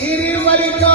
திருமலிகா